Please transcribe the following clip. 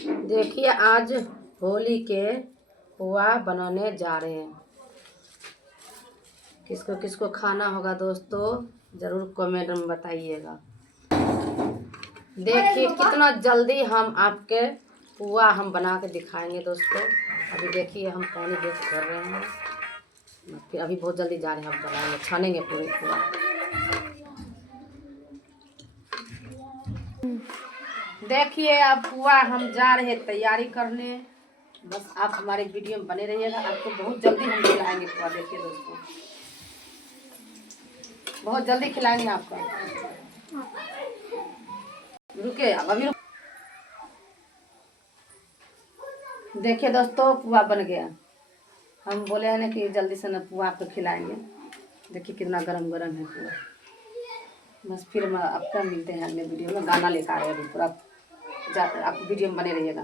देखिए आज होली के पुआ बनाने जा रहे हैं। किसको किसको खाना होगा दोस्तों ज़रूर कमेंट में बताइएगा। देखिए कितना जल्दी हम आपके पुआ हम बना के दिखाएंगे दोस्तों। अभी देखिए हम पानी देख कर रहे हैं, फिर अभी बहुत जल्दी जा रहे हैं, हम बनाएंगे, छानेंगे पूरे पुआ। देखिए अब पुआ हम जा रहे हैं तैयारी करने। बस आप हमारे वीडियो में बने रहिएगा, आपको बहुत जल्दी हम खिलाएंगे पुआ। देखिए दोस्तों बहुत जल्दी खिलाएंगे आपको। रुके अब अभी देखिए दोस्तों पुआ बन गया। हम बोले हैं ना कि जल्दी से ना पुआ आपको खिलाएंगे। देखिए कितना गरम गरम है पुआ। बस फिर हम आपका मिलते हैं अगले वीडियो में। गाना लेकर आ रहे हैं अभी पूरा, आप वीडियो में बने रहिएगा।